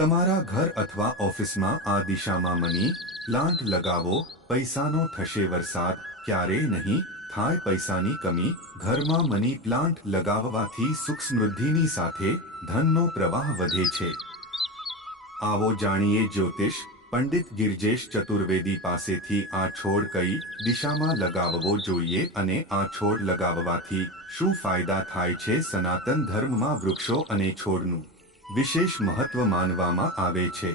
તમારા ઘર અથવા ઓફિસમાં આ દિશામાં મની, પ્લાન્ટ લગાવો, પૈસાનો થશે વરસાદ, ક્યારેય નહીં, થાય પૈસાની કમી, ઘરમાં મની પ્લાન્ટ લગાવવાથી સુખ સમૃદ્ધિની સાથે ધનનો પ્રવાહ વધે છે. આવો જાણીએ જ્યોતિષ, પંડિત ગિરજેશ ચતુર્વેદી પાસેથી આ છોડ કઈ દિશામાં લગાવવો જોઈએ અને આ છોડ લગાવવાથી શું ફાયદા થાય છે સનાતન ધર્મમાં વૃક્ષો અને છોડનું? વિશેષ મહત્વ માનવામાં આવે છે.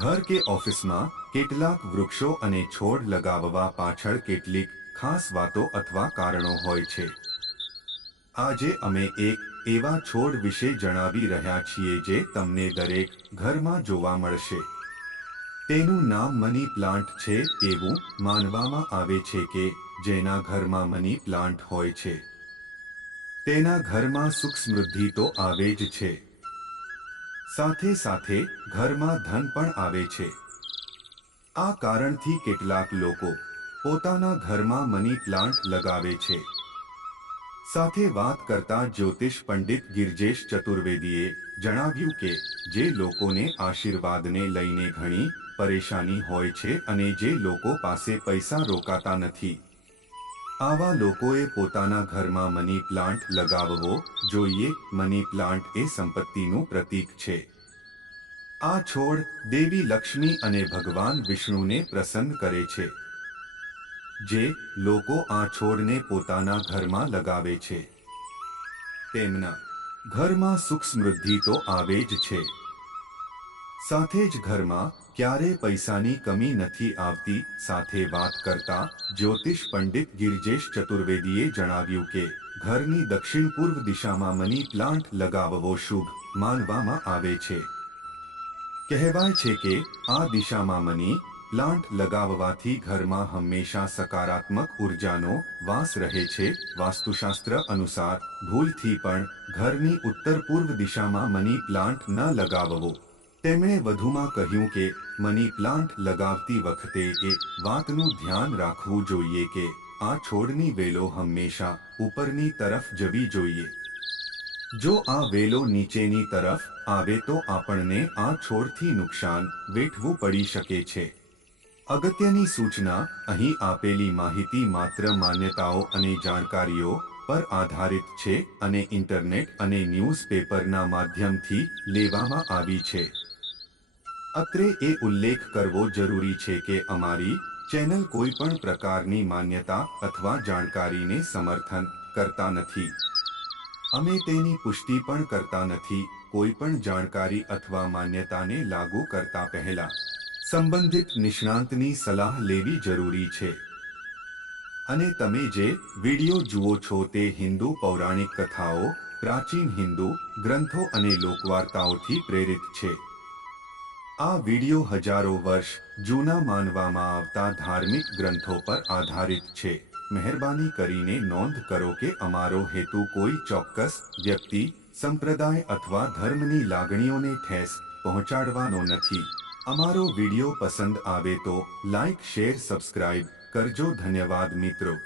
ઘર કે ઓફિસમાં કેટલાક વૃક્ષો અને છોડ લગાવવા પાછળ કેટલીક ખાસ વાતો અથવા કારણો હોય છે. આજે અમે એક એવા છોડ વિશે જણાવી રહ્યા છીએ જે તમને દરેક ઘરમાં જોવા મળશે. તેનું નામ મની પ્લાન્ટ છે એવું માનવામાં આવે છે કે જેના ઘરમાં મની પ્લાન્ટ હોય છે. તેના ઘરમાં સુખ સમૃદ્ધિ તો આવે જ છે. સાથે સાથે ઘરમાં ધન પણ આવે છે. આ કારણથી કેટલાક લોકો પોતાના ઘરમાં મની પ્લાન્ટ લગાવે છે. સાથે વાત કરતા જ્યોતિષ પંડિત ગિરજેશ ચતુર્વેદીએ જણાવ્યું કે, જે લોકોને આશીર્વાદને લઈને ઘણી પરેશાની હોય છે અને જે લોકો પાસે પૈસા રોકાતા નથી. આવા લોકોએ પોતાના ઘરમાં મની પ્લાન્ટ લગાવવો જોઈએ. મની પ્લાન્ટ એ સંપત્તિનું પ્રતીક છે. આ છોડ દેવી લક્ષ્મી અને ભગવાન વિષ્ણુને પ્રસન્ન કરે છે. જે લોકો આ છોડને પોતાના ઘરમાં લગાવે છે. તેમના ઘરમાં સુખ સમૃદ્ધિ તો આવે જ છે. સાથે જ ઘરમાં ક્યારે પૈસાની કમી નથી આવતી, સાથે વાત કરતા જ્યોતિષ પંડિત ગિરજેશ ચતુર્વેદીએ જણાવ્યું કે, ઘરની દક્ષિણ પૂર્વ દિશામાં મની પ્લાન્ટ લગાવવો શુભ માનવામાં આવે છે. કહેવાય છે કે, આ દિશામાં મની પ્લાન્ટ લગાવવાથી ઘરમાં હંમેશા સકારાત્મક ઉર્જાનો વાસ રહે છે. વાસ્તુશાસ્ત્ર અનુસાર, ભૂલથી પણ ઘરની ઉત્તર પૂર્વ દિશામાં મની પ્લાન્ટ ન લગાવવો તેમણે વધુમાં કહ્યું કે, મની પ્લાન્ટ લગાવતી વખતે એ વાતનું ધ્યાન રાખવું જોઈએ કે આ છોડની વેલો હંમેશા ઉપરની તરફ જવી જોઈએ. જો આ વેલો નીચેની તરફ આવે તો આપણને આ છોડથી નુકસાન વેઠવું પડી શકે છે. અગત્યની સૂચના અહીં આપેલી માહિતી માત્ર માન્યતાઓ અને જાણકારીઓ પર આધારિત છે અને ઇન્ટરનેટ અને ન્યૂઝપેપરના માધ્યમથી લેવામાં આવી છે. અત્રે એ ઉલ્લેખ કરવો જરૂરી છે કે અમારી ચેનલ કોઈ પણ પ્રકારની માન્યતા અથવા જાણકારીને સમર્થન કરતા નથી. અમે તેની પુષ્ટિ પણ કરતા નથી, કોઈ પણ જાણકારી અથવા માન્યતાને લાગુ કરતા પહેલા. સંબંધિત નિષ્ણાંતની સલાહ લેવી જરૂરી છે. અને તમે જે વિડિયો જુઓ છો તે હિન્દુ પૌરાણિક કથાઓ, પ્રાચીન હિન્દુ ગ્રંથો અને લોકવાર્તાઓથી પ્રેરિત છે. આ વિડિયો હજારો વર્ષ જૂના માનવામાં આવતા ધાર્મિક ગ્રંથો પર આધારિત છે. મહેરબાની કરીને નોંધ કરો કે અમારો હેતુ કોઈ ચોક્કસ વ્યક્તિ, સંપ્રદાય અથવા ધર્મની લાગણીઓને ઠેસ પહોંચાડવાનો નથી. અમારો વિડિયો પસંદ આવે તો લાઇક શેર, સબસ્ક્રાઇબ કરજો. ધન્યવાદ મિત્રો.